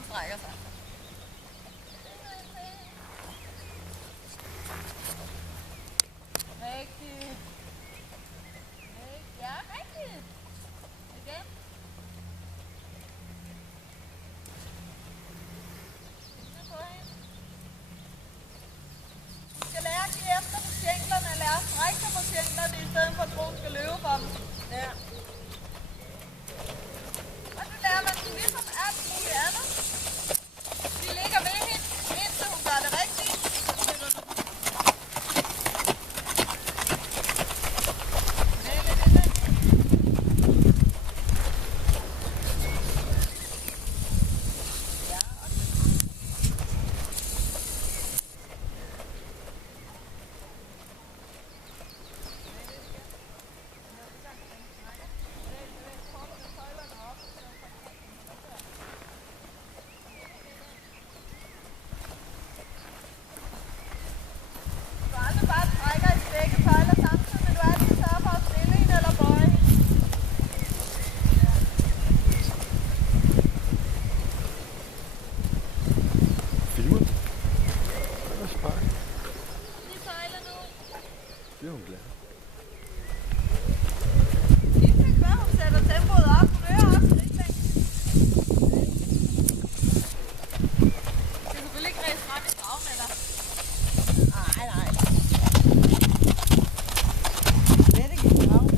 den strækker sig. Rigtigt. Ja, rigtigt. Igen. Du skal lære at give efter på skænklerne, lære at strække sig på skænklerne, i stedet for at tro, du skal løbe for dem. Ja. Og så lærer man den ligesom alt muligt andet. Vi ligger ved hende, indtil hun gør det rigtigt. Det er hun glad. Det kan være, hun sætter tempoet op. Hun øger op. Det kan selvfølgelig ikke ræse frem i dragen med dig. Nej. Det er det ikke dragen.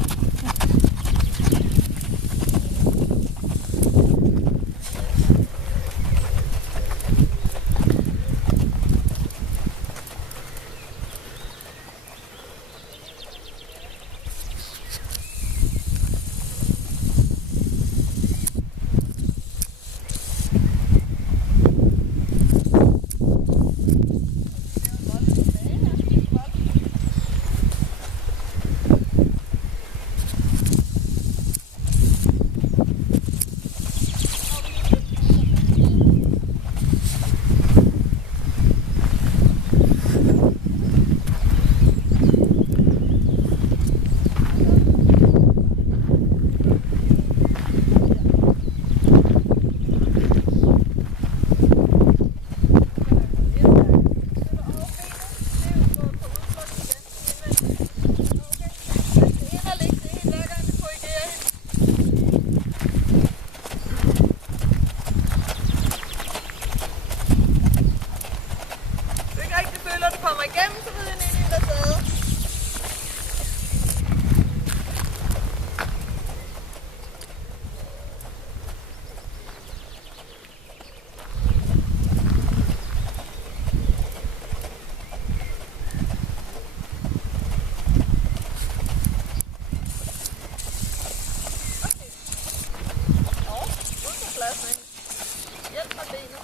Hjælp med benet.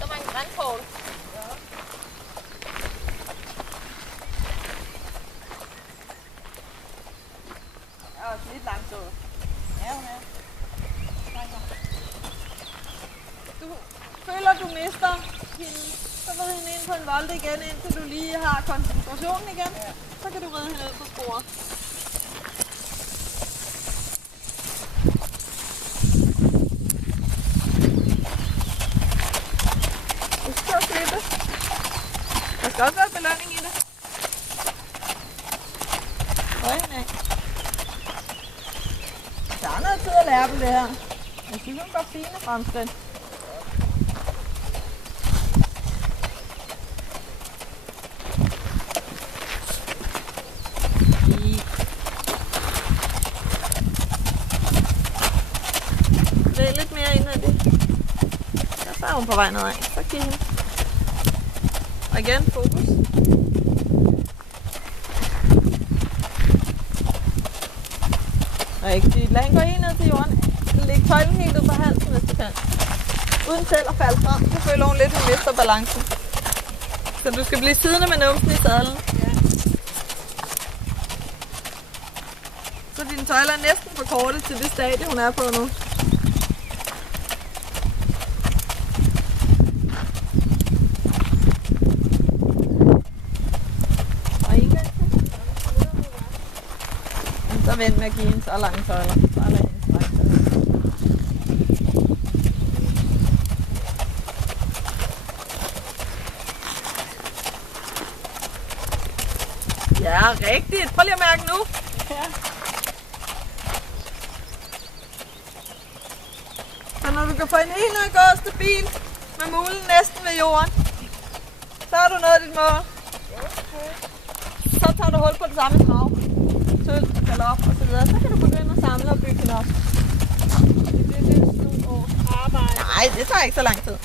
Der var en grænkål. Ja. Jeg er også lidt langsomt. Ja, hun er. Du føler, du mister hende, så rid hende ind på en volte igen, indtil du lige har koncentrationen igen. Ja. Så kan du ride hende ud på sporet. Der skal også være belønning i det. Øjne. Der er noget tid at lære på det her. Jeg synes, hun går fine fremskridt. Det er lidt mere ind ad det. Så er hun på vej nedad. Så giv hende. Og igen, fokus. Rigtigt. Lad hende gå helt ned til jorden. Læg tøjlen helt ud på halsen, hvis du kan. Uden selv at falde frem. Så føler hun lidt, hun mister balancen. Så du skal blive siddende med numsen i sadlen. Ja. Så dine tøjler er næsten for korte til det stadie, hun er på nu. Så vent med at give hende så lange tøjler. Så lad hende strække sig. lige at mærke nu. Ja. Så når du kan få en helt ned gå stabilt med mulen næsten ved jorden, så har du nået dit mål. Okay. Så tager du hul på det samme trav. Tøl, galop og så videre. Så kan du begynde at samle og bygge den op. Det er lidt sådan nogle års arbejde. Nej, det tager ikke så lang tid.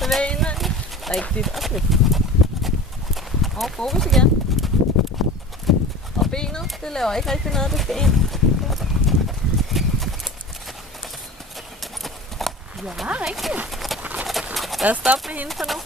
Bevæg indvendigt. Rigtigt. Og slip. Og fokus igen. Og benet, det laver ikke rigtig noget, det skal ind. Ja, rigtigt. Lad os stoppe med hende for nu.